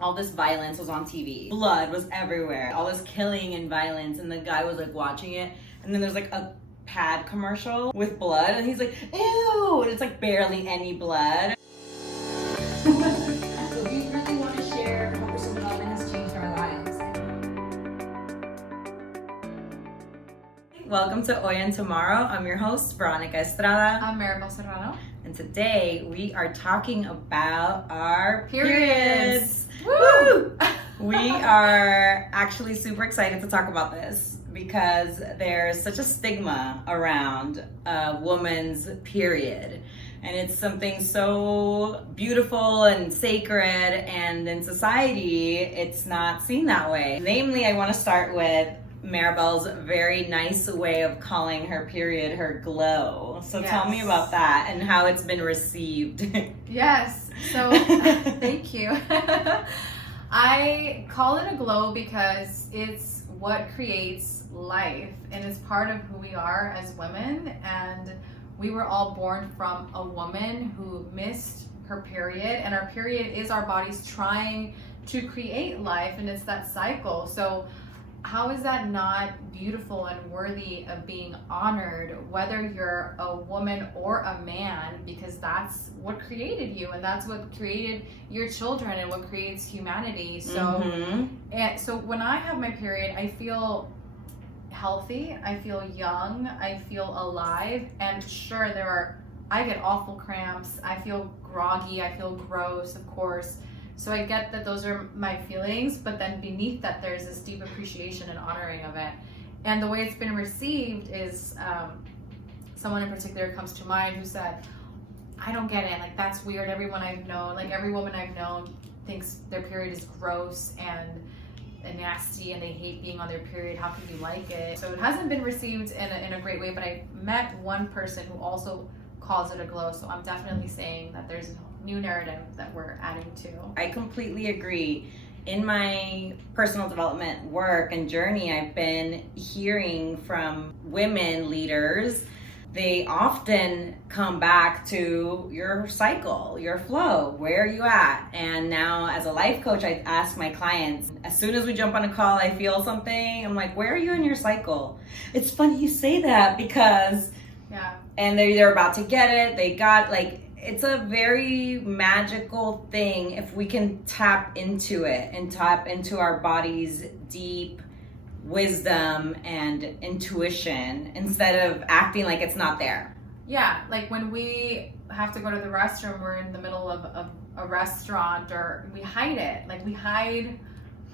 all this violence was on TV. Blood was everywhere. All this killing and violence, and the guy was like watching it, and then there's like a pad commercial with blood, and he's like, ew, and it's like barely any blood. So we really want to share how personal development has changed our lives. Welcome to Hoy and Tomorrow. I'm your host, Veronica Estrada. I'm Maribel Serrano. And today we are talking about our Periods. Woo! We are actually super excited to talk about this because there's such a stigma around a woman's period. And it's something so beautiful and sacred, and in society, it's not seen that way. Namely, I want to start with Maribel's very nice way of calling her period her glow. So Yes. Tell me about that and how it's been received. Yes. So thank you. I call it a glow because it's what creates life, and it's part of who we are as women. And we were all born from a woman who missed her period, and our period is our bodies trying to create life, and it's that cycle. So how is that not beautiful and worthy of being honored, whether you're a woman or a man, because that's what created you, and that's what created your children, and what creates humanity. So and so when I have my period, I feel healthy, I feel young, I feel alive. And sure, I get awful cramps, I feel groggy, I feel gross, of course. So I get that those are my feelings, but then beneath that there's this deep appreciation and honoring of it. And the way it's been received is someone in particular comes to mind who said, I don't get it, like that's weird. Everyone I've known, like every woman I've known thinks their period is gross and nasty, and they hate being on their period. How can you like it? So it hasn't been received in a great way, but I met one person who also calls it a glow. So I'm definitely saying that there's a new narrative that we're adding to. I completely agree. In my personal development work and journey, I've been hearing from women leaders. They often come back to your cycle, your flow, where are you at? And now as a life coach, I ask my clients, as soon as we jump on a call, I feel something. I'm like, where are you in your cycle? It's funny you say that because, and they're about to get it. They got it's a very magical thing if we can tap into it and tap into our body's deep wisdom and intuition instead of acting like it's not there. Yeah, like when we have to go to the restroom, we're in the middle of a restaurant, or we hide it. Like we hide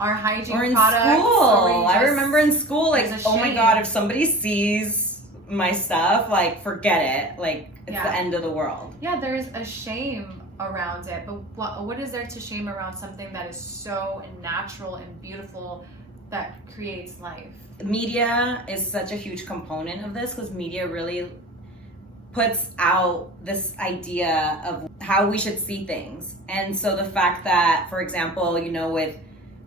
our hygiene or in products. School. I remember in school, like, oh my God, if somebody sees my stuff, like, forget it. Like, it's the end of the world. Yeah, there's a shame around it. But what is there to shame around something that is so natural and beautiful that creates life? Media is such a huge component of this because media really puts out this idea of how we should see things. And so the fact that, for example, with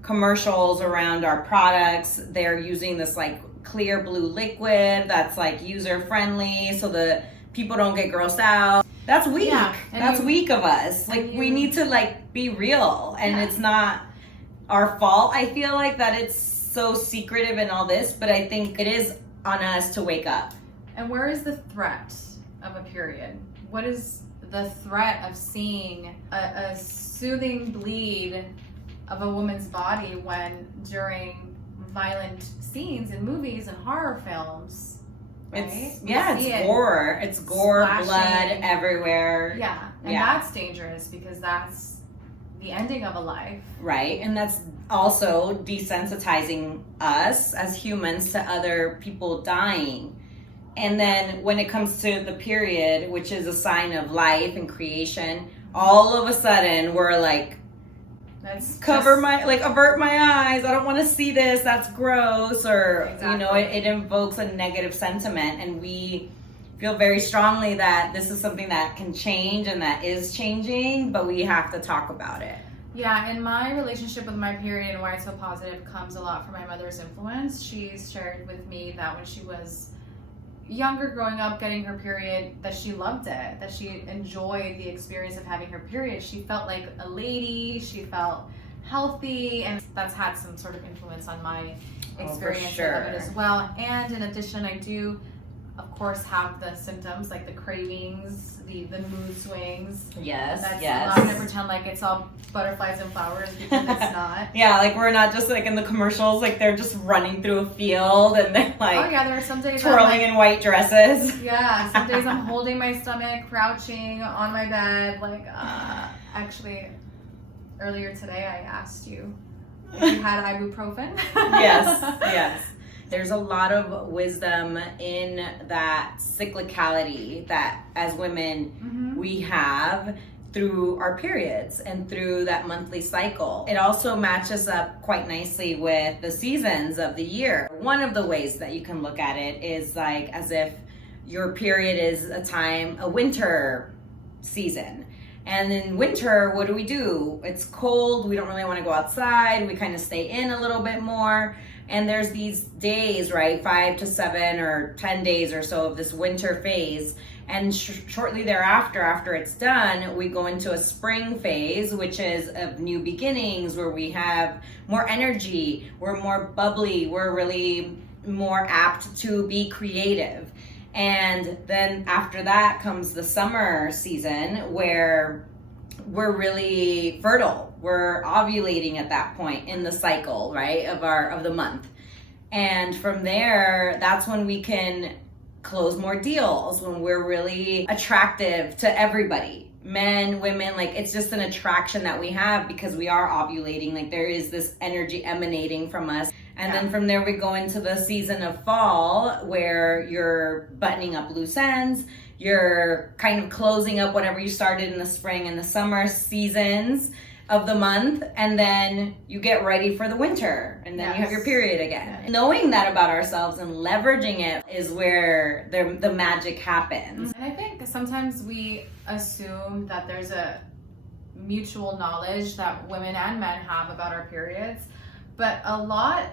commercials around our products, they're using this like clear blue liquid that's like user friendly so the people don't get grossed out. That's weak. Yeah, that's weak of us. Like we need to like be real, and it's not our fault. I feel like that it's so secretive and all this, but I think it is on us to wake up. And where is the threat of a period? What is the threat of seeing a soothing bleed of a woman's body when during violent scenes in movies and horror films? Right? It's gore. It's gore, splashing. Blood everywhere. Yeah, and that's dangerous because that's the ending of a life. Right, and that's also desensitizing us as humans to other people dying. And then when it comes to the period, which is a sign of life and creation, all of a sudden we're like, avert my eyes, I don't want to see this, that's gross, or it invokes a negative sentiment, and we feel very strongly that this is something that can change and that is changing, but we have to talk about it. Yeah, and my relationship with my period and why it's so positive comes a lot from my mother's influence. She's shared with me that when she was younger, growing up, getting her period, that she loved it, that she enjoyed the experience of having her period. She felt like a lady, she felt healthy, and that's had some sort of influence on my experience sure. of it as well. And in addition, I do, of course, have the symptoms like the cravings, the mood swings. Yes, I'm yes. not gonna pretend like it's all butterflies and flowers, because it's not. Yeah, like we're not just like in the commercials, like they're just running through a field and they're like Oh yeah, there are some days twirling in white dresses. Yeah, some days I'm holding my stomach, crouching on my bed, like, actually, earlier today I asked you if you had ibuprofen. Yes, yes. There's a lot of wisdom in that cyclicality that as women we have through our periods and through that monthly cycle. It also matches up quite nicely with the seasons of the year. One of the ways that you can look at it is like as if your period is a winter season. And in winter, what do? It's cold, we don't really want to go outside, we kind of stay in a little bit more. And there's these days, right, 5 to 7 or 10 days or so of this winter phase. And shortly thereafter, after it's done, we go into a spring phase, which is of new beginnings, where we have more energy, we're more bubbly, we're really more apt to be creative. And then after that comes the summer season, where we're really fertile. We're ovulating at that point in the cycle, right, of the month. And from there, that's when we can close more deals, when we're really attractive to everybody. Men, women, like it's just an attraction that we have because we are ovulating. Like there is this energy emanating from us. And then from there we go into the season of fall, where you're buttoning up loose ends, you're kind of closing up whatever you started in the spring and the summer seasons of the month, and then you get ready for the winter, and then you have your period again. Yes. Knowing that about ourselves and leveraging it is where the magic happens. And I think sometimes we assume that there's a mutual knowledge that women and men have about our periods, but a lot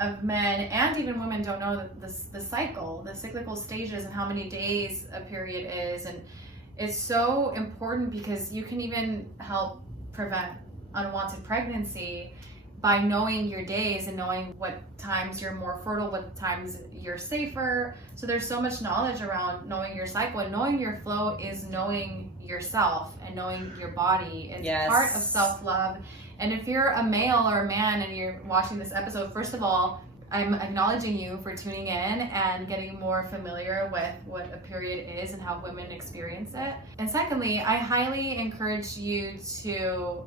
of men and even women don't know the cycle, the cyclical stages, and how many days a period is. And it's so important because you can even help prevent unwanted pregnancy by knowing your days and knowing what times you're more fertile, what times you're safer. So there's so much knowledge around knowing your cycle, and knowing your flow is knowing yourself and knowing your body. It's part of self-love. And if you're a male or a man and you're watching this episode, first of all, I'm acknowledging you for tuning in and getting more familiar with what a period is and how women experience it. And secondly, I highly encourage you to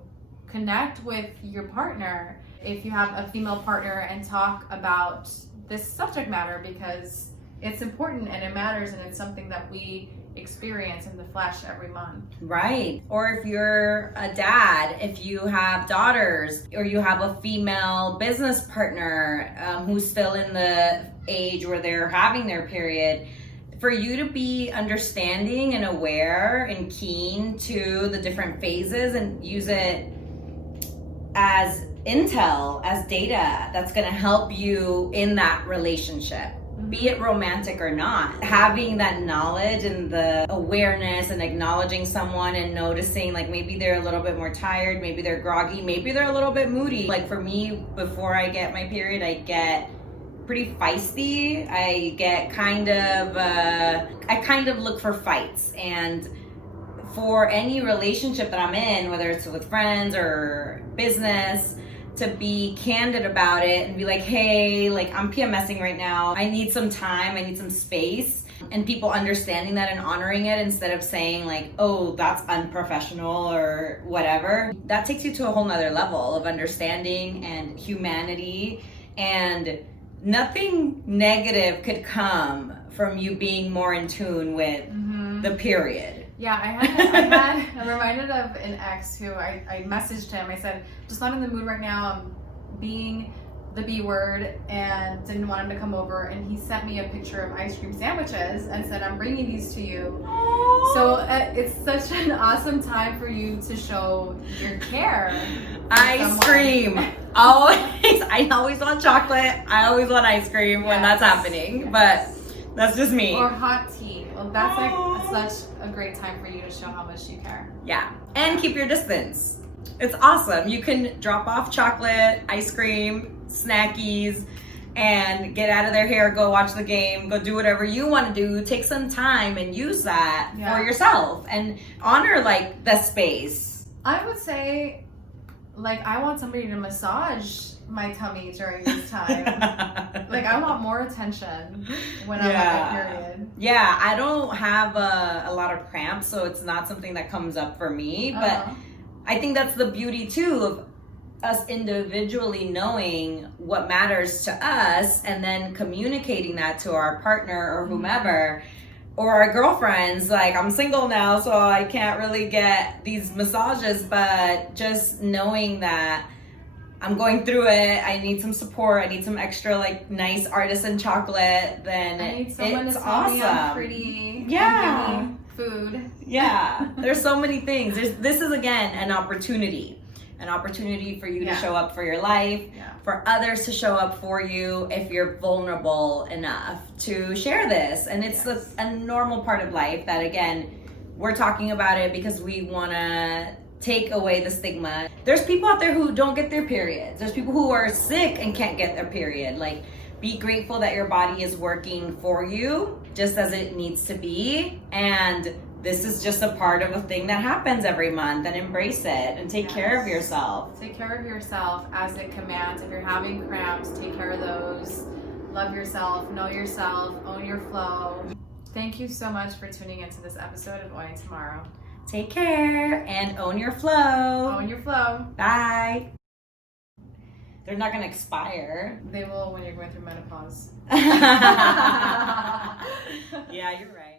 connect with your partner if you have a female partner and talk about this subject matter, because it's important and it matters, and it's something that we experience in the flesh every month. Right. Or if you're a dad, if you have daughters, or you have a female business partner who's still in the age where they're having their period, for you to be understanding and aware and keen to the different phases and use it as intel, as data that's going to help you in that relationship. Be it romantic or not, having that knowledge and the awareness and acknowledging someone and noticing, like maybe they're a little bit more tired, maybe they're groggy, maybe they're a little bit moody. Like for me, before I get my period, I get pretty feisty. I get I kind of look for fights. And for any relationship that I'm in, whether it's with friends or business, to be candid about it and be like, hey, like I'm PMSing right now. I need some time, I need some space. And people understanding that and honoring it instead of saying like, oh, that's unprofessional or whatever. That takes you to a whole nother level of understanding and humanity, and nothing negative could come from you being more in tune with the period. Yeah, I'm reminded of an ex who I messaged him. I said, just not in the mood right now. I'm being the B word and didn't want him to come over. And he sent me a picture of ice cream sandwiches and said, I'm bringing these to you. Aww. So it's such an awesome time for you to show your care. Ice cream. Always. I always want chocolate. I always want ice cream when that's happening. But that's just me. Or hot tea. Well, that's like such a great time for you to show how much you care. Yeah. And keep your distance. It's awesome. You can drop off chocolate, ice cream, snackies, and get out of their hair, go watch the game, go do whatever you want to do. Take some time and use that for yourself and honor like the space. I would say, like, I want somebody to massage my tummy during this time. Like, I want more attention when I'm on my period. Yeah, I don't have a lot of cramps, so it's not something that comes up for me. But I think that's the beauty too of us individually knowing what matters to us and then communicating that to our partner or whomever or our girlfriends. Like, I'm single now, so I can't really get these massages, but just knowing that I'm going through it, I need some support, I need some extra like nice artisan chocolate, then I need someone it's to tell me I'm awesome. pretty, Yeah. and give me food. Yeah, there's so many things. This is again an opportunity for you to show up for your life, for others to show up for you if you're vulnerable enough to share this. And it's a normal part of life that, again, we're talking about it because we want to take away the stigma. There's people out there who don't get their periods. There's people who are sick and can't get their period. Like, be grateful that your body is working for you just as it needs to be. And this is just a part of a thing that happens every month, and embrace it and take care of yourself. Take care of yourself as it commands. If you're having cramps, take care of those. Love yourself, know yourself, own your flow. Thank you so much for tuning into this episode of Owning Tomorrow. Take care and own your flow. Own your flow. Bye. They're not going to expire. They will when you're going through menopause. Yeah, you're right.